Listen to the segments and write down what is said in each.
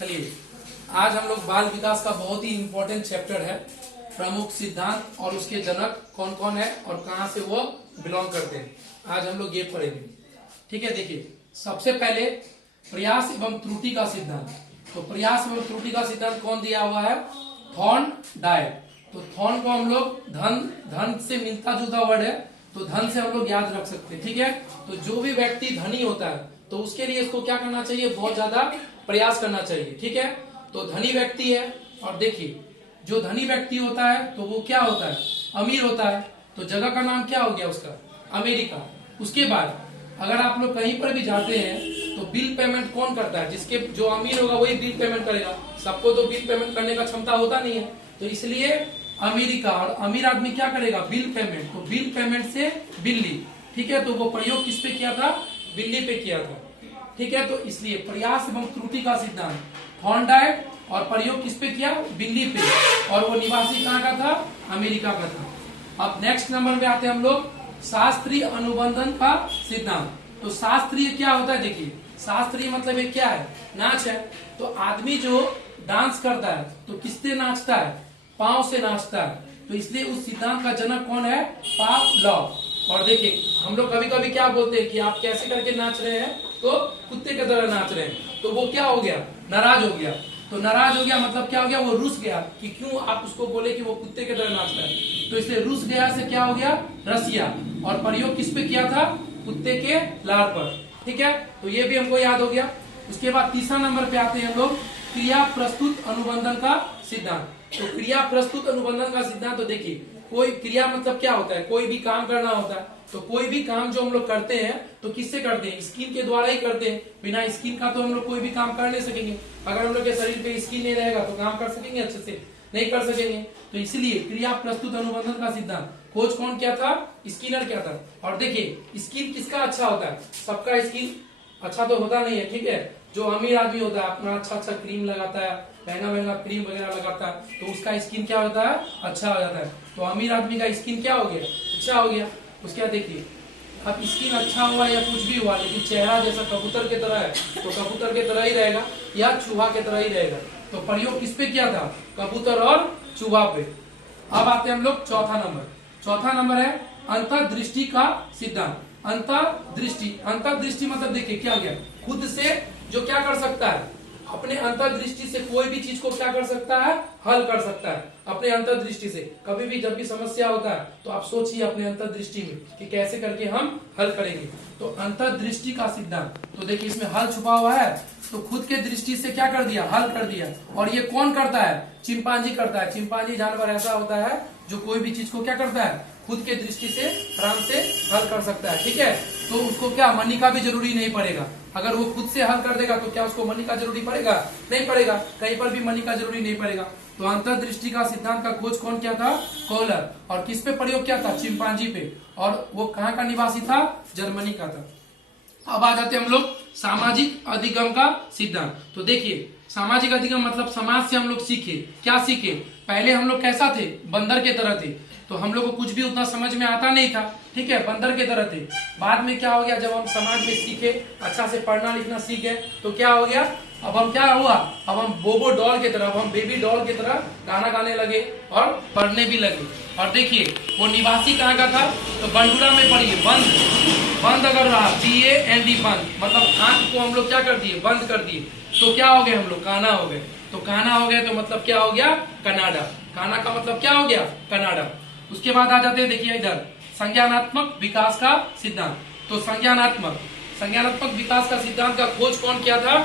चलिए, आज हम लोग बाल विकास का बहुत ही इम्पोर्टेंट चैप्टर है, प्रमुख सिद्धांत और उसके जनक कौन कौन है और कहां से वो बिलोंग करते हैं। आज हम लोग ये पढ़ेंगे। ठीक है, देखिए सबसे पहले प्रयास एवं त्रुटि का सिद्धांत। तो प्रयास एवं त्रुटि का सिद्धांत कौन दिया हुआ है? थॉर्नडाइक। तो थॉर्न को हम लोग धन से मिलता जुलता वर्ड है, तो धन से हम लोग याद रख सकते हैं। ठीक है, तो जो भी व्यक्ति धनी होता है तो उसके लिए इसको क्या करना चाहिए? बहुत ज्यादा प्रयास करना चाहिए। ठीक है, तो धनी व्यक्ति है, और देखिए जो धनी व्यक्ति होता है तो वो क्या होता है? अमीर होता है। तो जगह का नाम क्या हो गया उसका? अमेरिका। उसके बाद अगर आप लोग कहीं पर भी जाते हैं तो बिल पेमेंट कौन करता है? जिसके जो अमीर होगा वही बिल पेमेंट करेगा। सबको तो बिल पेमेंट करने का क्षमता होता नहीं है, तो इसलिए अमेरिका। और अमीर आदमी क्या करेगा? Bill payment. तो बिल पेमेंट से बिल्ली। ठीक है, तो वो प्रयोग किस पे किया था? बिल्ली पे किया था। ठीक है, तो इसलिए प्रयास एवं त्रुटि का सिद्धांत थॉर्नडाइक, और प्रयोग किस पे किया? बिल्ली पे, और वो निवासी कहाँ का था? अमेरिका का था। अब नेक्स्ट नंबर में आते हैं हम लोग शास्त्रीय अनुबंधन का सिद्धांत। तो शास्त्रीय क्या होता है? देखिए शास्त्रीय मतलब ये क्या है? नाच है। तो आदमी जो डांस करता है तो किससे नाचता है? पांव से नाचता है। तो इसलिए उस सिद्धांत का जनक कौन है? पावलोव। और देखिए हम लोग कभी कभी क्या बोलते हैं कि आप कैसे करके नाच रहे हैं? तो कुत्ते की तरह नाच रहे हैं। तो वो क्या हो गया? नाराज हो गया। तो नाराज हो गया मतलब क्या हो गया? वो रुस गया कि क्यों आप उसको बोले कि वो कुत्ते की तरह नाच रहा है। तो इसलिए रुस गया से क्या हो गया? रसिया। और प्रयोग किस पे किया था? कुत्ते के लार पर। ठीक है, तो ये भी हमको याद हो गया। उसके बाद तीसरा नंबर पे आते हैं हम लोग क्रिया प्रस्तुत अनुबंधन का सिद्धांत। तो क्रिया प्रस्तुत अनुबंधन का सिद्धांत, तो देखिए कोई क्रिया मतलब क्या होता है? कोई भी काम करना होता है। तो कोई भी काम जो हम लोग करते हैं तो किससे करते हैं? स्किन के द्वारा ही करते हैं। बिना स्किन का तो हम लोग कोई भी काम कर नहीं सकेंगे। अगर हम लोग के शरीर पे स्किन नहीं रहेगा तो काम कर सकेंगे? अच्छे से नहीं कर सकेंगे। तो इसलिए क्रिया प्रस्तुत अनुबंधन का सिद्धांत खोज कौन किया था? स्किनर किया था। और देखिए स्किन किसका अच्छा होता है? सबका स्किन अच्छा तो होता नहीं है। ठीक है, जो अमीर आदमी होता है अपना अच्छा क्रीम लगाता है, महंगा महंगा क्रीम वगैरह लगाता है, तो उसका स्किन क्या होता है? अच्छा हो जाता है। तो अमीर आदमी का स्किन क्या हो गया? अच्छा हो गया। उसके बाद देखिए अब स्किन अच्छा हुआ या कुछ भी हुआ, लेकिन चेहरा जैसा कबूतर की तरह है तो कबूतर की तरह ही रहेगा या चूहा की तरह ही रहेगा। तो प्रयोग किस पे किया था? कबूतर और चूहा पे। अब आते हैं हम लोग चौथा नंबर है अंतर्दृष्टि का सिद्धांत। अंतर्दृष्टि मतलब देखिए क्या गया? खुद से जो क्या कर सकता है? अपने अंतर्दृष्टि से कोई भी चीज को क्या कर सकता है? हल कर सकता है अपने अंतर्दृष्टि से। कभी भी जब भी समस्या होता है तो आप सोचिए अपने अंतर्दृष्टि में कि कैसे करके हम हल करेंगे। तो अंतर्दृष्टि का सिद्धांत, तो देखिए इसमें हल छुपा हुआ है। तो खुद के दृष्टि से क्या कर दिया? हल कर दिया। और ये कौन करता है? चिंपांजी करता है। चिंपांजी जानवर ऐसा होता है जो कोई भी चीज को क्या करता है? खुद के दृष्टि से आराम से हल कर सकता है। ठीक है, तो उसको क्या मनी का भी जरूरी नहीं पड़ेगा। अगर वो खुद से हल कर देगा तो क्या उसको मनी का जरूरी पड़ेगा? नहीं पड़ेगा। कहीं पर भी मनी का जरूरी नहीं पड़ेगा। तो अंतर्दृष्टि का सिद्धांत का खोज कौन किया था? कोहलर। और किस पे प्रयोग किया था? चिंपांजी पे। और वो कहाँ का निवासी था? जर्मनी का था। अब आ जाते हम लोग सामाजिक अधिगम का सिद्धांत। तो देखिए सामाजिक अधिगम मतलब समाज से हम लोग सीखे। क्या सीखे? पहले हम लोग कैसा थे? बंदर के तरह थे। तो हम लोग को कुछ भी उतना समझ में आता नहीं था। ठीक है, बंदर के तरह थे। बाद में क्या हो गया? जब हम समाज में सीखे, अच्छा से पढ़ना लिखना सीख गए, तो क्या हो गया? अब हम क्या हुआ? अब हम बोबो डॉल की तरह, अब हम बेबी डॉल की तरह गाना गाने लगे और पढ़ने भी लगे। और देखिए वो निवासी कहाँ का था? तो बंडुरा में पढ़िए। बंद अगर रहा BAND बंद, मतलब आंख को हम लोग क्या कर दिए? बंद कर दिए। तो क्या हो गए? हम लोग काना हो गए। तो काना हो गए तो मतलब क्या हो गया? कनाडा। काना का मतलब क्या हो गया? कनाडा। उसके बाद आ जाते हैं देखिए इधर संज्ञानात्मक विकास का सिद्धांत। तो संज्ञानात्मक विकास का सिद्धांत का खोज कौन किया था?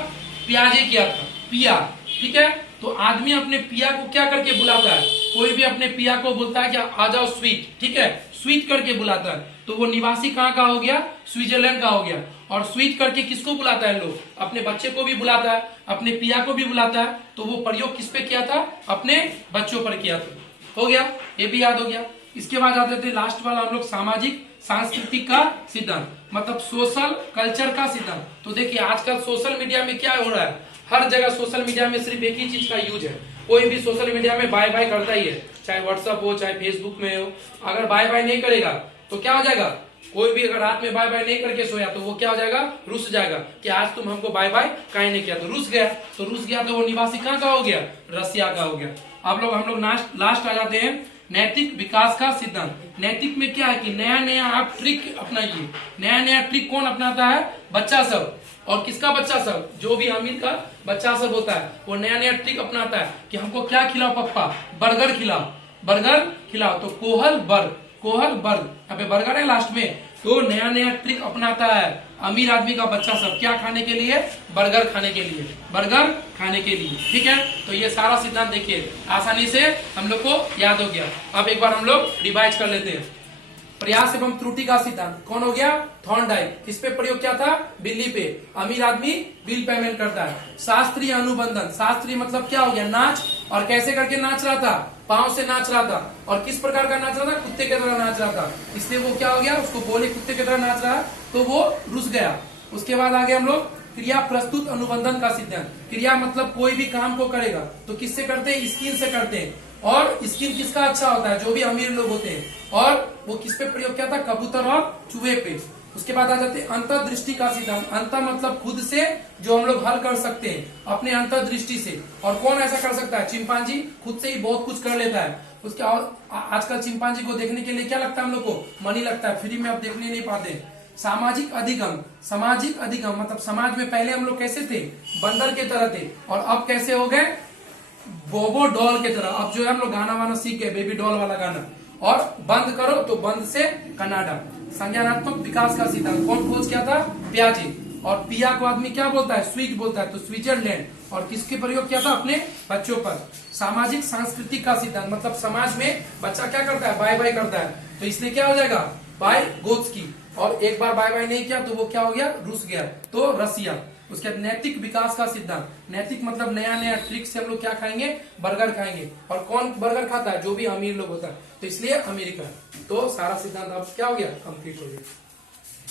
पियाजे किया था। पिया। ठीक है, तो आदमी अपने पिया को क्या करके बुलाता है? कोई भी अपने पिया को बोलता है कि आ जाओ स्वीट। ठीक है, स्वीट करके बुलाता है। तो वो निवासी कहाँ का हो गया? स्विट्जरलैंड का हो गया। और स्वीट करके किसको बुलाता है? लोग अपने बच्चे को भी बुलाता है, अपने पिया को भी बुलाता है। तो वो प्रयोग किस पे किया था? अपने बच्चों पर किया था। हो गया, ये भी याद हो गया। इसके बाद आते थे लास्ट वाला हम लोग सामाजिक सांस्कृतिक का सिद्धांत, मतलब सोशल कल्चर का सिद्धांत। तो देखिए आजकल सोशल मीडिया में क्या हो रहा है? हर जगह सोशल मीडिया में सिर्फ एक ही चीज का यूज है। कोई भी सोशल मीडिया में बाय बाय करता ही है, चाहे व्हाट्सएप हो चाहे फेसबुक में हो। अगर बाय बाय नहीं करेगा तो क्या हो जाएगा? कोई भी अगर रात में बाय बाय नहीं करके सोया तो वो क्या हो जाएगा, रुस जाएगा कि आज तुम हमको बाय बाय काहे नहीं किया, तो रुस गया। तो रुस गया तो वो निवासी कहाँ का हो गया, रसिया का हो गया। हम लोग लास्ट आ जाते हैं नैतिक विकास का सिद्धांत। नैतिक में क्या है कि नया नया आप ट्रिक अपनाइए। नया नया ट्रिक कौन अपनाता है, बच्चा सब। और किसका बच्चा सब, जो भी अमीर का बच्चा सब होता है वो नया नया ट्रिक अपनाता है कि हमको क्या खिलाओ पप्पा, बर्गर खिलाओ, बर्गर खिलाओ। तो कोहल बर्ग, कोहल बर्ग, यहाँ पे बर्गर है लास्ट में। तो नया नया ट्रिक अपनाता है अमीर आदमी का बच्चा सब, क्या खाने के लिए, बर्गर खाने के लिए, बर्गर खाने के लिए। ठीक है, तो ये सारा सिद्धांत देखिए आसानी से हम लोग को याद हो गया। अब एक बार हम लोग रिवाइज कर लेते हैं। प्रयास एवं त्रुटि का सिद्धांत कौन हो गया, थॉर्नडाइक। किस पे प्रयोग किया था, बिल्ली पे। अमीर आदमी बिल पेमेंट करता है। शास्त्रीय अनुबंधन, शास्त्रीय मतलब क्या हो गया, नाच। और कैसे करके नाच रहा था, पांव से नाच रहा था। और किस प्रकार का नाच रहा था, कुत्ते की तरह नाच रहा था। इसलिए वो क्या हो गया, उसको बोले कुत्ते की तरह नाच रहा है तो वो रुस गया। उसके बाद आगे हम लोग क्रिया प्रस्तुत अनुबंधन का सिद्धांत। क्रिया मतलब कोई भी काम को करेगा तो किससे करते हैं, स्किन से करते हैं। और स्किन किसका अच्छा होता है, जो भी अमीर लोग होते हैं। और वो किस पे प्रयोग किया था, कबूतर और चूहे पे। उसके बाद आ जाते हैं अंतर्दृष्टि का सिद्धांत। अंतर मतलब खुद से, जो हम लोग हल कर सकते हैं अपने अंतर्दृष्टि से। और कौन ऐसा कर सकता है, चिंपांजी खुद से ही बहुत कुछ कर लेता है। उसके और आजकल चिंपांजी को देखने के लिए क्या लगता है हम लोग को, मनी लगता है, फ्री में आप देखने नहीं पाते। सामाजिक अधिगम, सामाजिक अधिगम मतलब समाज में पहले हम लोग कैसे थे, बंदर के तरह थे। और अब कैसे हो गए, बोबो डॉल के तरह। अब जो है हम लोग गाना वाना सीख गए, बेबी डॉल वाला गाना। और बंद करो तो बंद से कनाडा। संज्ञानात्मक विकास का सिद्धांत कौन खोज किया था, पियाजे। और पिया को आदमी क्या बोलता है, स्विच बोलता है, तो स्विट्जरलैंड। और किसके प्रयोग किया था, अपने बच्चों पर। सामाजिक सांस्कृतिक का सिद्धांत मतलब समाज में बच्चा क्या करता है, बाय बाय करता है, तो इसलिए क्या हो जाएगा, बाय गोत्स्की। और एक बार बाय बाय नहीं किया तो वो क्या हो गया, रुस गया, तो रसिया। उसके बाद नैतिक विकास का सिद्धांत। नैतिक मतलब नया नया ट्रिक से हम लोग क्या खाएंगे, बर्गर खाएंगे। और कौन बर्गर खाता है, जो भी अमीर लोग होता है, तो इसलिए अमेरिका। तो सारा सिद्धांत अब क्या हो गया, कंप्लीट हो गया।